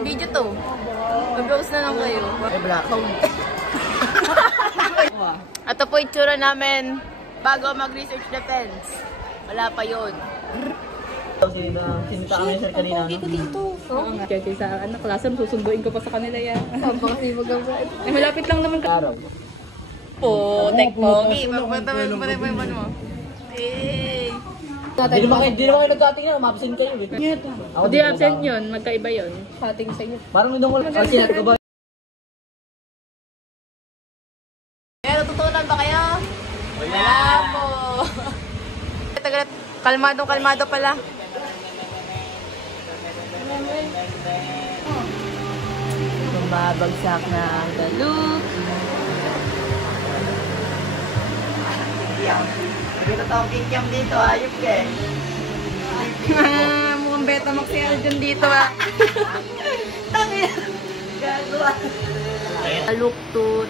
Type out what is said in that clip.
Video to. Mag-browse na lang kayo. Ay, blackout. Ito po itsura namin bago mag-research defense. Wala pa yun. Sinita kami sir kanina. Pogi ko dito. Oo nga. Kaya sa classroom, susunduin ko pa sa kanila yan. Kasi magagawa. Ay, malapit lang naman ka. Araw. Tek pogi. Magpunta mo yung mo. Eh. Di naman kayo nagkating na, umabsent kayo eh. O di absent yun, magkaiba yun. Pating sa inyo. Parang nung wala. Sinat ko ba? Natutunan ba kayo? Wala po. Kalmado pala. Bumabagsak na ang galuk. Dito tao kikiam dito, ayop ka eh. Mukhang Betamax si Aljon dito ah. Tangin. Gagawa. Galuk to.